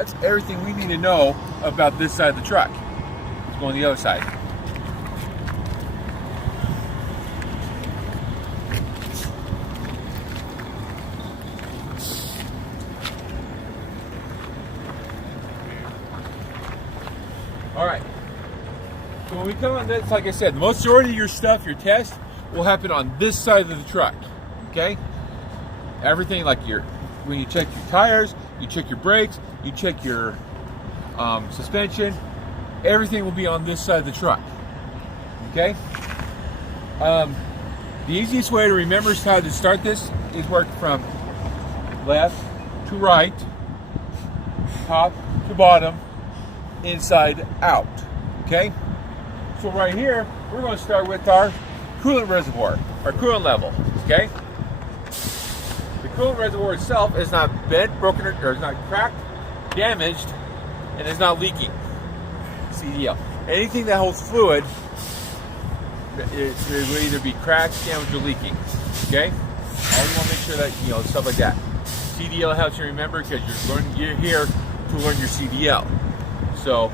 That's everything we need to know about this side of the truck. Let's go on the other side. All right. So when we come on this, like I said, the majority of your stuff, your test, will happen on this side of the truck. Okay? Everything like when you check your tires, you check your brakes, you check your suspension, everything will be on this side of the truck. Okay? The easiest way to remember how to start this is work from left to right, top to bottom, inside out. Okay? So right here, we're going to start with our coolant reservoir, our coolant level. Okay? The coolant reservoir itself is not bent, broken, or is not cracked, damaged, and is not leaking. CDL. Anything that holds fluid, it will either be cracked, damaged, or leaking. Okay? Always want to make sure that, stuff like that. CDL helps you remember because you're here to learn your CDL. So,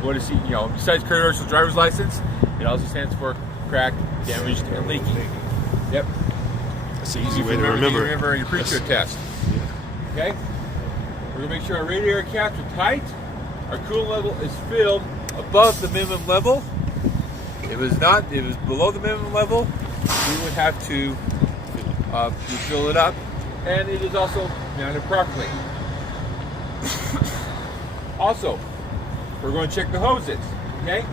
what is besides commercial driver's license, it also stands for cracked, damaged, and leaking. Yep. That's an easy way to remember. Remember your pre-trip test. Okay? We're going to make sure our radiator caps are tight. Our coolant level is filled above the minimum level. If it was below the minimum level, we would have to fill it up. And it is also mounted properly. Also, we're going to check the hoses. Okay?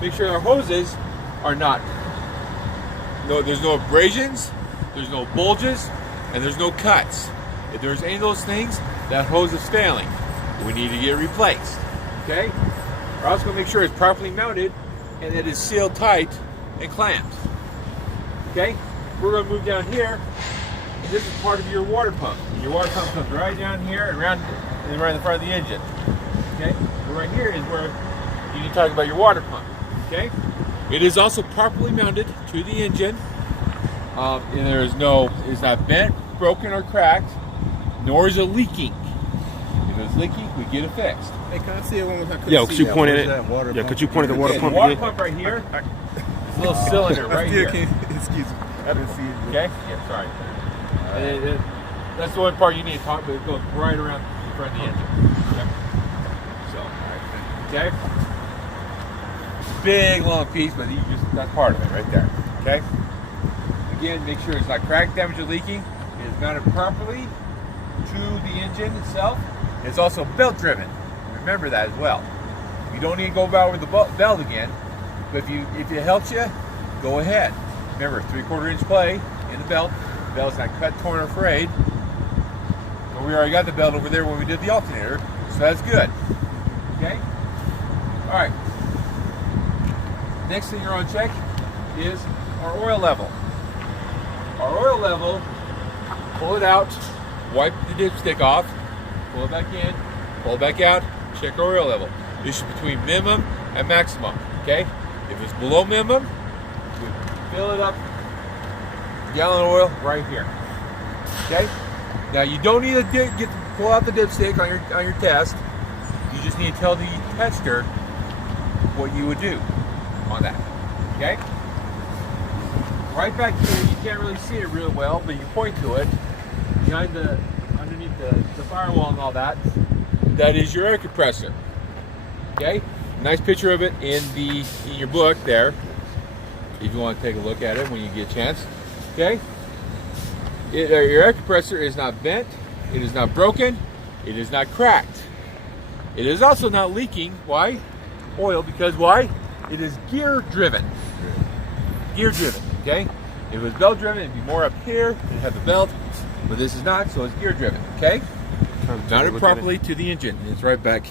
Make sure our hoses are there's no abrasions, there's no bulges, and there's no cuts. If there's any of those things, that hose is failing. We need to get it replaced. Okay? We're also going to make sure it's properly mounted and it is sealed tight and clamped. Okay? We're going to move down here. And this is part of your water pump. And your water pump comes right down here and right in the front of the engine. Okay? But right here is where you need to talk about your water pump. Okay? It is also properly mounted to the engine. And it's not bent, broken, or cracked, nor is it leaking. If it's leaking, we get it fixed. Hey, can I see it one more time? Yeah, could you point at it? Yeah, could you point at the water pump The water again? pump right here. This little cylinder right here. Excuse me. I didn't see it. Okay? Yeah, sorry. That's the one part you need to talk about. It goes right around the front of the engine. Yep. So, okay? Big long piece, but that's part of it right there. Okay? Again, make sure it's not cracked, damaged, or leaking. It is mounted properly to the engine itself. It's also belt driven. Remember that as well. You don't need to go over the belt again, but if it helps you, go ahead. Remember, 3/4 inch play in the belt. The belt's not cut, torn, or frayed. But we already got the belt over there when we did the alternator, so that's good. Okay? All right. Next thing you're on check is our oil level. Our oil level, pull it out, wipe the dipstick off, pull it back in, pull it back out, check our oil level. This is between minimum and maximum, okay? If it's below minimum, we fill it up, gallon of oil right here, okay? Now you don't need to pull out the dipstick on your test. You just need to tell the tester what you would do on that, okay? Right back here, you can't really see it real well, but you point to it underneath the firewall and all that. That is your air compressor. Okay, nice picture of it in your book there. If you want to take a look at it when you get a chance. Okay, your air compressor is not bent, it is not broken, it is not cracked. It is also not leaking. Why? Oil, because why? It is gear driven. Gear driven. Okay? If it was belt driven, it'd be more up here. It'd have the belt, but this is not, so it's gear driven. Okay? Mounted properly to the engine. It's right back,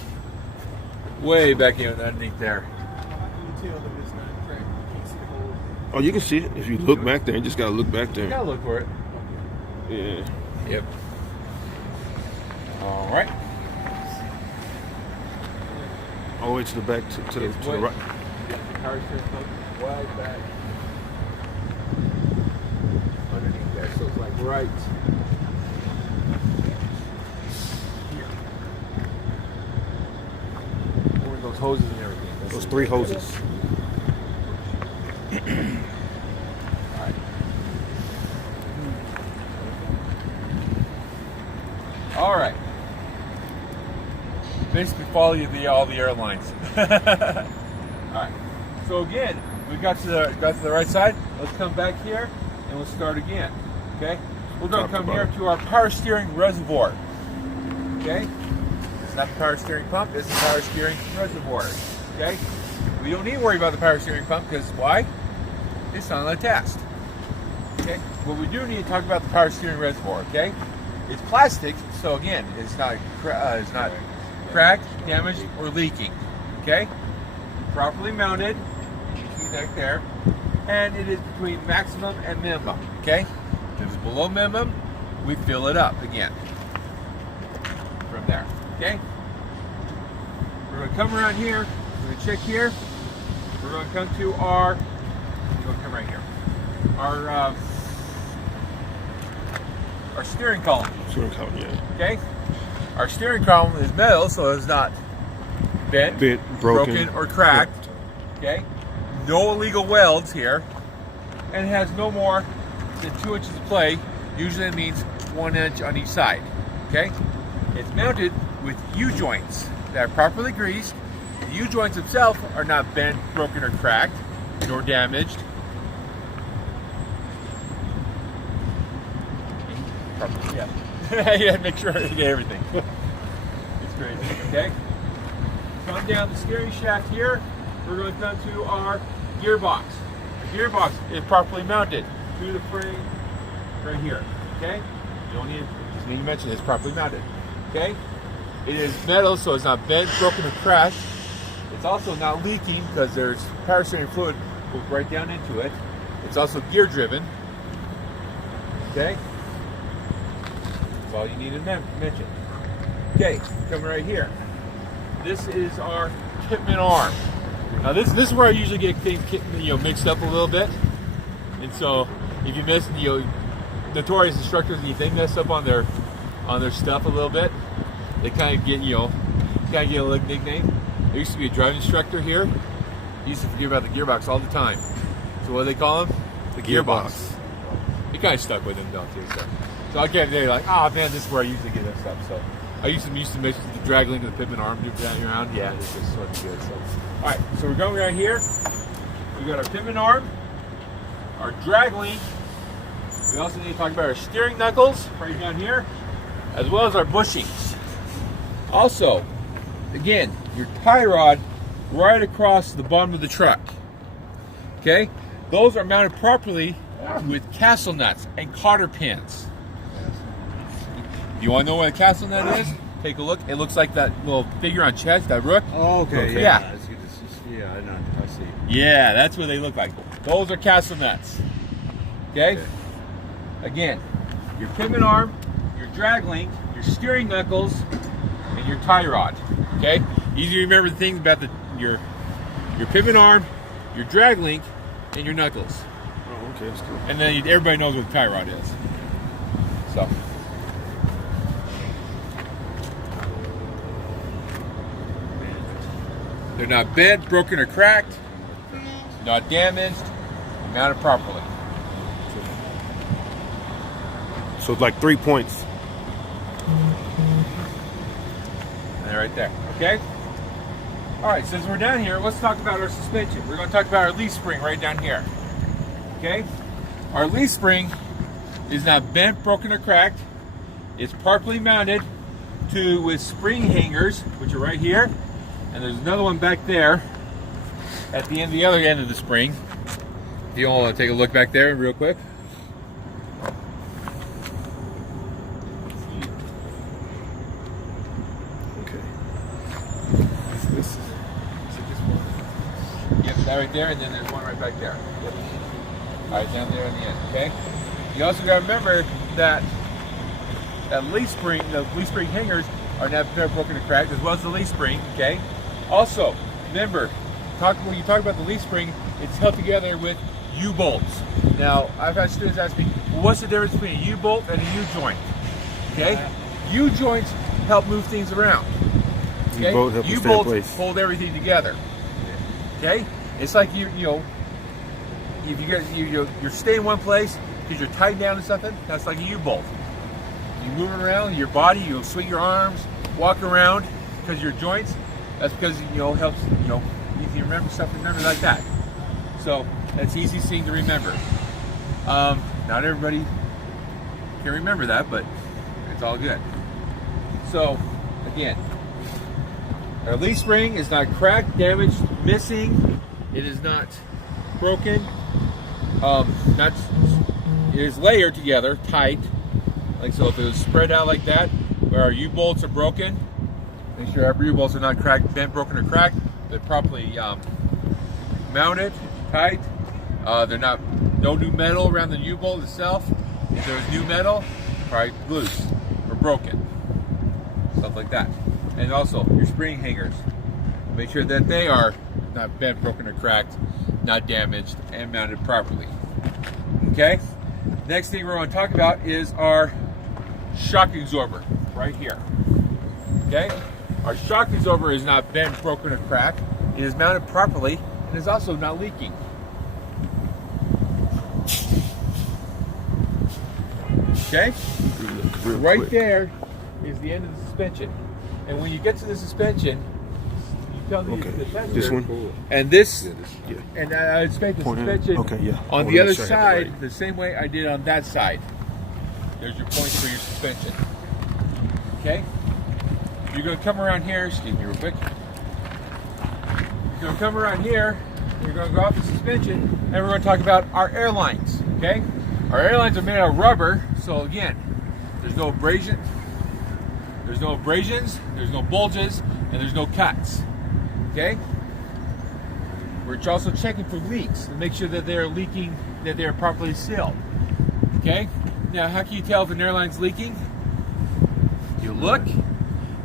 way back in underneath there. Oh, you can see it if you look back there. You just gotta look back there. You gotta look for it. Yeah. Yep. All right. All the way to the back, to the right. Yeah, the power steering comes way back underneath there, so it's like right here. hoses and everything. Those 3 hoses. All right. Basically, follow all the airlines. All right. So again, we got to the right side. Let's come back here and we'll start again. Okay. We're going to come here to our power steering reservoir. Okay. It's not the power steering pump. It's the power steering reservoir. Okay. We don't need to worry about the power steering pump because why? It's not on the test. Okay. What we do need to talk about the power steering reservoir. Okay. It's plastic, so again, it's not cracked, damaged, or leaking. Okay. Properly mounted. You can see that there, and it is between maximum and minimum. Okay. If it's below minimum, we fill it up again from there. Okay. We're going to come around here. We're going to check here. We're going to come to our. We're going to come right here. Our steering column. Steering column, yeah. Okay. Our steering column is metal, so it's not bent, broken, or cracked. Okay. No illegal welds here, and it has no more than 2 inches of play. Usually, it means 1 inch on each side. Okay. It's mounted with U-joints that are properly greased. The U-joints themselves are not bent, broken, or cracked, nor damaged. Yeah. Yeah, make sure you get everything. It's crazy. Okay. Come down the steering shaft here. We're going to come to our gearbox. The gearbox is properly mounted to the frame right here. Okay. You don't need just need to mention it's properly mounted. Okay. It is metal, so it's not bent, broken, or cracked. It's also not leaking because there's power steering fluid goes right down into it. It's also gear driven. Okay. All you need to mention. Okay, coming right here. This is our Pitman arm. Now this is where I usually get things mixed up a little bit. And so if you miss, notorious instructors, if they mess up on their stuff a little bit, they kind of get a little nickname. There used to be a driving instructor here. He used to forget about the gearbox all the time. So what do they call him? The gearbox. He kind of stuck with him, don't you? So I can't say like, oh man, this is where I usually get that stuff. So I used to mix the drag link of the Pitman arm down around. Yeah, this is sort of good. So all right, so we're going right here. We got our Pitman arm, our drag link. We also need to talk about our steering knuckles right down here, as well as our bushings. Also, again, your tie rod right across the bottom of the truck. Okay, those are mounted properly with castle nuts and cotter pins. You want to know what a castle nut is? Take a look. It looks like that little figure on chest, that rook. Oh, okay. Yeah. Yeah, I see. Yeah, that's what they look like. Those are castle nuts. Okay? Again, your Pitman arm, your drag link, your steering knuckles, and your tie rod. Okay? Easy to remember the things about your Pitman arm, your drag link, and your knuckles. Oh, okay, that's cool. And then everybody knows what the tie rod is. So. They're not bent, broken, or cracked. Not damaged. Mounted properly. So it's like 3 points. And they're right there. Okay? Alright, since we're down here, let's talk about our suspension. We're going to talk about our leaf spring right down here. Okay? Our leaf spring is not bent, broken, or cracked. It's properly mounted with spring hangers, which are right here. And there's another one back there at the other end of the spring. If you want to take a look back there real quick. Okay. Yep, that right there, and then there's one right back there. Yep. All right, down there on the end, okay? You also got to remember that the leaf spring hangers are not broken or cracked, as well as the leaf spring, okay? Also, remember, when you talk about the leaf spring, it's held together with U-bolts. Now, I've had students ask me, well, what's the difference between a U-bolt and a U-joint? Okay? U-joints help move things around. Okay? You both help you stay in U-bolts place. hold everything together. Okay, it's like you know, if you're staying in one place because you're tied down to something. That's like a U-bolt. You move around your body, you swing your arms, walk around because your joints. That's because helps you can remember stuff like that. So that's the easiest thing to remember. Not everybody can remember that, but it's all good. So again, our leaf spring is not cracked, damaged, missing. It is not broken. It is layered together, tight. Like so, if it was spread out like that, where our U-bolts are broken, make sure our U-bolts are not cracked, bent, broken, or cracked. They're properly mounted, tight. They're not no new metal around the U-bolt itself. If there's new metal, probably loose or broken, stuff like that. And also your spring hangers, make sure that they are not bent, broken, or cracked, not damaged, and mounted properly. Okay. Next thing we're going to talk about is our shock absorber right here. Okay. Our shock absorber is not bent, broken, or cracked. It is mounted properly and is also not leaking. Okay? Real Right quick. there is the end of the suspension. And when you get to the suspension, you tell the Okay. tester, This one? and this, Yeah. and I inspect the Point in. suspension Okay, yeah. I on wanna the other make sure I have it side right. the same way I did on that side. There's your points for your suspension. Okay? You're going to come around here, excuse me real quick. You're going to come around here, you're going to go off the suspension, and we're going to talk about our airlines. Okay? Our airlines are made out of rubber, so again, there's no abrasion, there's no abrasions, there's no bulges, and there's no cuts. Okay? We're also checking for leaks to make sure that they're leaking, that they're properly sealed. Okay? Now, how can you tell if an airline's leaking? You look.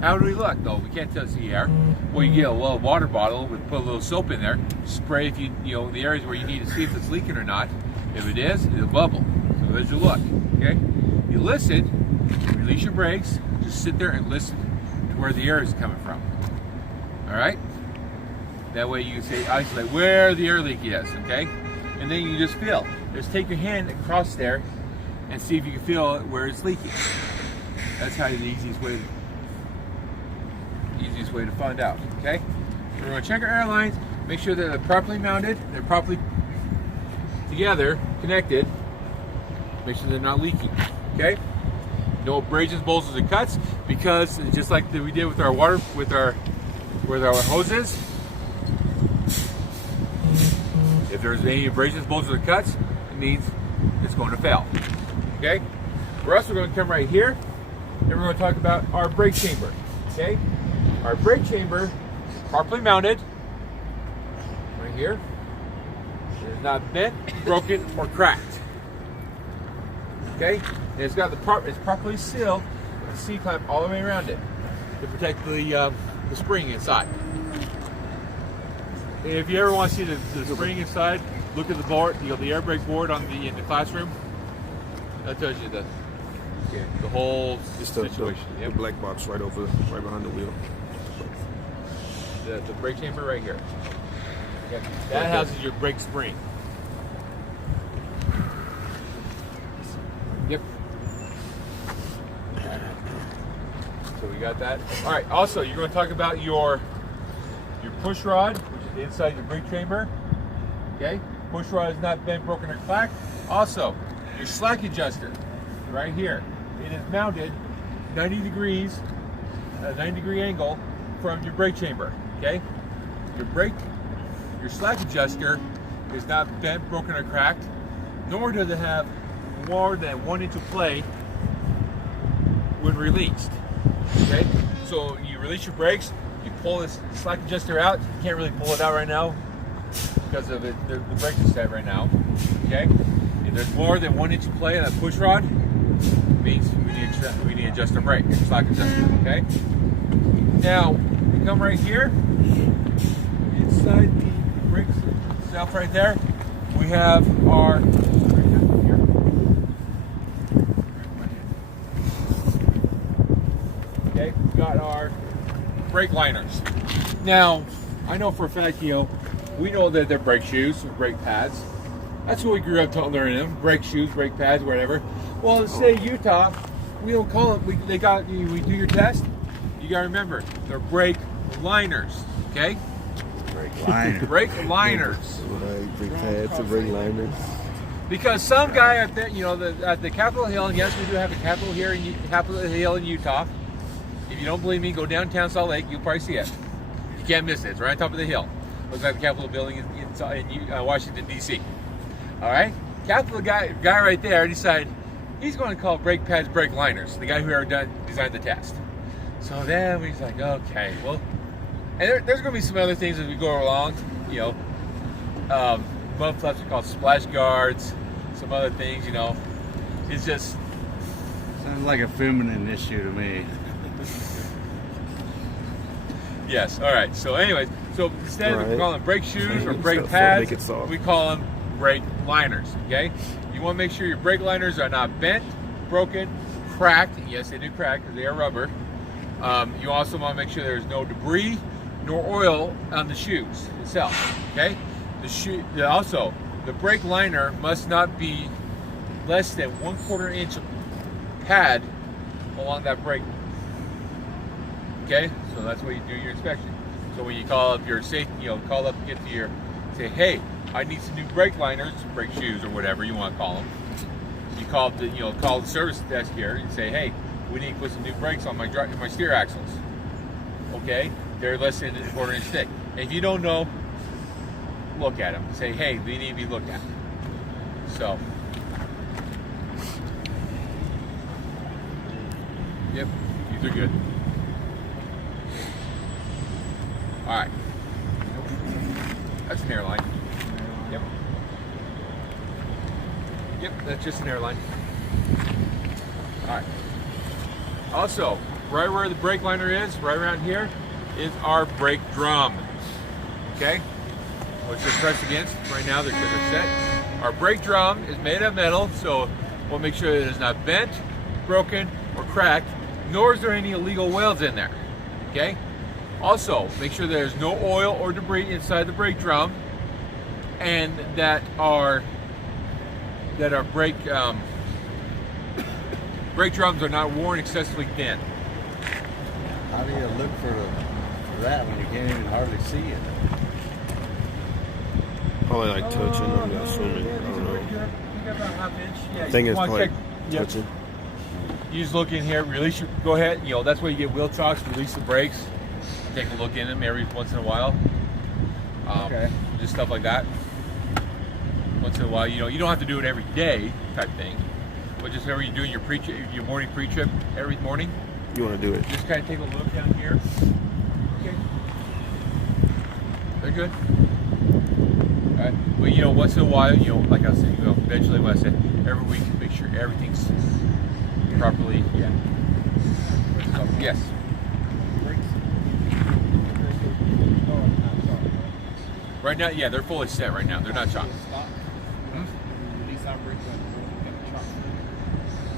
How do we look? No, we can't touch the air. Well, you get a little water bottle, we put a little soap in there, spray if you the areas where you need to see if it's leaking or not. If it is, it'll bubble. So there's your look. Okay? You listen, release your brakes, just sit there and listen to where the air is coming from. All right? That way you can say, isolate where the air leak is, okay? And then you just feel. Just take your hand across there and see if you can feel where it's leaking. That's how the easiest way to find out, okay? We're going to check our airlines, make sure that they're properly mounted, they're properly together, connected, make sure they're not leaking, okay? No abrasions, bulges, or cuts, because just like we did with our water, with our hoses, if there's any abrasions, bulges, or cuts, it means it's going to fail, okay? We're also going to come right here, and we're going to talk about our brake chamber, okay? Our brake chamber is properly mounted right here. It is not bent, broken, or cracked. Okay? And it's got it's properly sealed with a C-clamp all the way around it to protect the spring inside. And if you ever want to see the spring inside, look at the board, the air brake board in the classroom. That tells you the whole Just the situation. the Yep. black box right behind the wheel. The brake chamber right here. Okay. That houses your brake spring. Yep. So we got that. All right. Also, you're going to talk about your push rod, which is inside your brake chamber. Okay. Push rod is not bent, broken, or cracked. Also, your slack adjuster, right here. It is mounted 90 degrees, a 90-degree angle from your brake chamber. Okay. Your slack adjuster is not bent, broken, or cracked, nor does it have more than 1 inch of play when released. Okay, so you release your brakes, you pull this slack adjuster out. You can't really pull it out right now because of it. The brakes are set right now. Okay, if there's more than 1 inch of play on that push rod, it means we need to adjust our brake, slack adjuster. Okay. Now we come right here. Inside the brakes itself right there, we have our okay, we've got our brake liners. Now, I know for a fact, we know that they're brake shoes or brake pads. That's what we grew up learning them. Brake shoes, brake pads, whatever. Well, in the state of Utah, we don't call it. We do your test. You gotta remember, they're brake liners. Okay? Brake liner. Brake liners. Right, brake pads and brake liners. Because some guy at the Capitol Hill, and yes, we do have a Capitol Hill in Utah. If you don't believe me, go downtown Salt Lake. You'll probably see it. You can't miss it. It's right on top of the hill. Looks like the Capitol building in Washington, D.C. All right? Capitol guy right there decided he's going to call brake pads brake liners. The guy who designed the test. So then he's like, okay, well, and there's going to be some other things as we go along. Mud flaps are called splash guards. Some other things, It's just Sounds like a feminine issue to me. yes. All right. So, anyways, instead of Right. calling them brake shoes or brake So pads, make it soft. we call them brake liners. Okay. You want to make sure your brake liners are not bent, broken, cracked. Yes, they do crack because they are rubber. You also want to make sure there's no debris nor oil on the shoes itself. Okay. Also, the brake liner must not be less than 1/4 inch pad along that brake. Okay, so that's what you do your inspection. So when you call up your safety, call up, get to say, hey, I need some new brake liners, brake shoes, or whatever you want to call them. You call call the service desk here and say, hey, we need to put some new brakes on my steer axles. Okay, they're less than 1/4 inch thick. And if you don't know, look at them. Say, hey, they need to be looked at. So, yep, these are good. All right, that's an airline. Yep. Yep, that's just an airline. All right. Also, right where the brake liner is, right around here, is our brake drum. Okay. Which they're pressed against right now because they're set. Our brake drum is made of metal, so we'll make sure that it's not bent, broken, or cracked, nor is there any illegal welds in there. Okay? Also, make sure there's no oil or debris inside the brake drum, and that our brake drums are not worn excessively thin. How do you look for that when you can't even hardly see it? Probably like touching, I'm assuming. I don't know. I think it's probably touching. You just look in here, release go ahead, that's where you get wheel chocks, release the brakes, take a look in them every once in a while. Okay. Just stuff like that. Once in a while, you don't have to do it every day type thing, but just whenever you're doing your morning pre-trip every morning, You want to do it? just kind of take a look down here. Okay. They're good. Alright. But once in a while, like I said, eventually what I said, every week make sure everything's properly, yeah. So, yes. Right now, yeah, they're fully set right now. They're not chopped.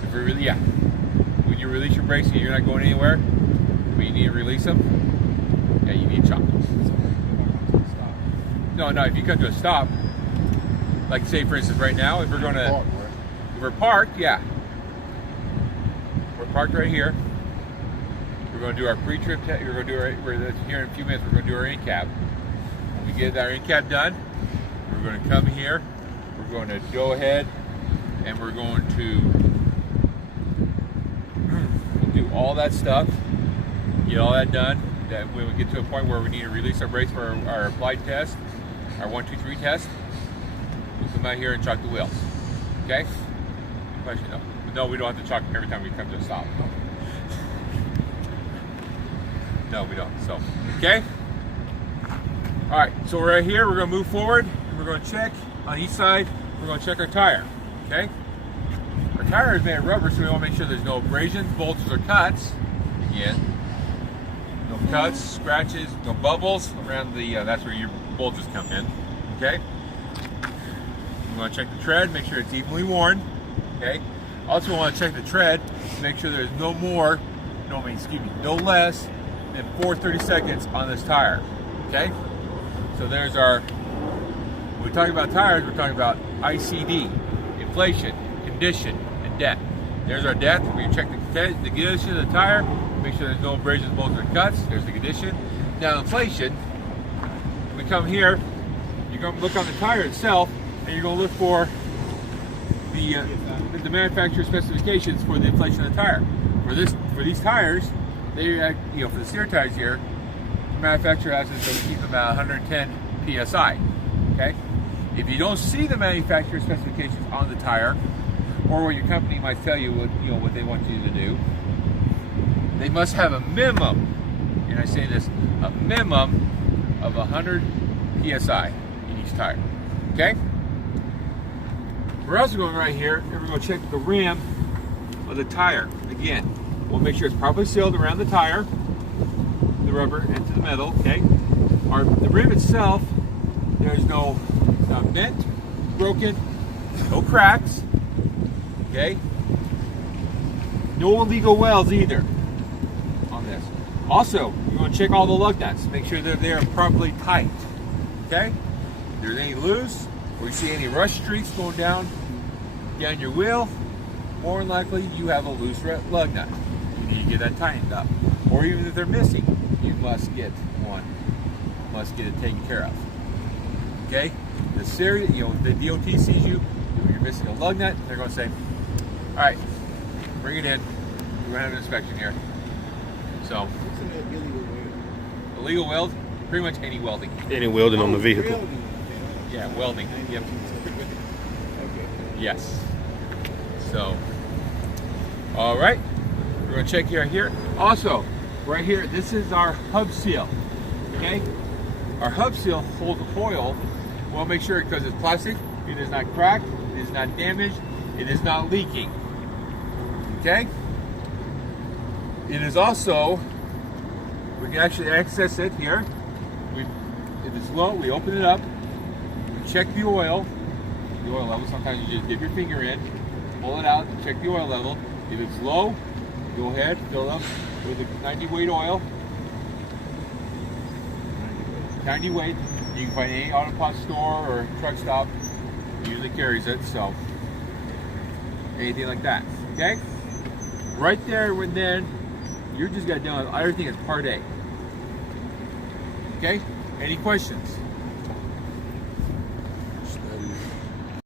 If you really, yeah. When you release your brakes and you're not going anywhere, but you need to release them, yeah, you need to chop them. No, if you come to a stop, like say for instance right now, if we're parked, yeah. We're parked right here. We're going to do our pre-trip test. We're going to do here in a few minutes. We're going to do our in-cab. When we get our in-cab done, we're going to come here. We're going to go ahead and we're going to do all that stuff. Get all that done. That when we get to a point where we need to release our brakes for our applied test, our 1, 2, 3 test, we'll come out here and chalk the wheels. Okay? Question? No. No, we don't have to chalk them every time we come to a stop. No, we don't. So, okay? All right, so we're right here. We're going to move forward, and we're going to check on each side. We're going to check our tire, okay? Our tire is made of rubber, so we want to make sure there's no abrasions, bulges, or cuts. Again, no cuts, scratches, no bubbles around the, that's where your bulges come in, okay? We want to check the tread, make sure it's evenly worn, okay? Also want to check the tread to make sure there's no less then 4 30-seconds on this tire. Okay? So there's our, when we talk about tires, we're talking about ICD, inflation, condition, and depth. There's our depth. We check the condition of the tire, make sure there's no abrasions, bolts, or cuts. There's the condition. Now inflation, we come here, you're going to look on the tire itself, and you're going to look for the manufacturer specifications for the inflation of the tire. For these tires, they for the steer tires here, the manufacturer has to keep them at 110 psi. Okay, if you don't see the manufacturer specifications on the tire, or what your company might tell you what they want you to do, they must have a minimum, and I say this, a minimum of 100 psi in each tire. Okay. We're also going right here, and we're going to check the rim of the tire. Again, we'll make sure it's properly sealed around the tire, the rubber, and to the metal. Okay. The rim itself, there's no, it's not bent, broken, no cracks. Okay. No illegal welds either on this. Also, we're going to check all the lug nuts, make sure they're properly tight. Okay. If there's any loose, or you see any rust streaks going down your wheel, more than likely you have a loose lug nut. You need to get that tightened up. Or even if they're missing, you must get one. Must get it taken care of. Okay? The series, the DOT sees you, you're missing a lug nut, they're going to say, all right, bring it in. We're going to have an inspection here. So, illegal weld? Pretty much any welding. Any welding on the vehicle. Yeah, welding. Yep. Yes. So, all right. We're going to check here. Also, right here, this is our hub seal. Okay? Our hub seal holds the foil. We'll make sure, because it's plastic, it is not cracked, it is not damaged, it is not leaking. Okay? It is also, we can actually access it here. If it's low, we open it up. Check the oil level. Sometimes you just dip your finger in, pull it out, check the oil level. If it's low, go ahead, fill up with a 90 weight oil. 90 weight. You can find any auto parts store or truck stop usually carries it, so anything like that. Okay? Right there and then, you're just got done with everything as part A. Okay? Any questions?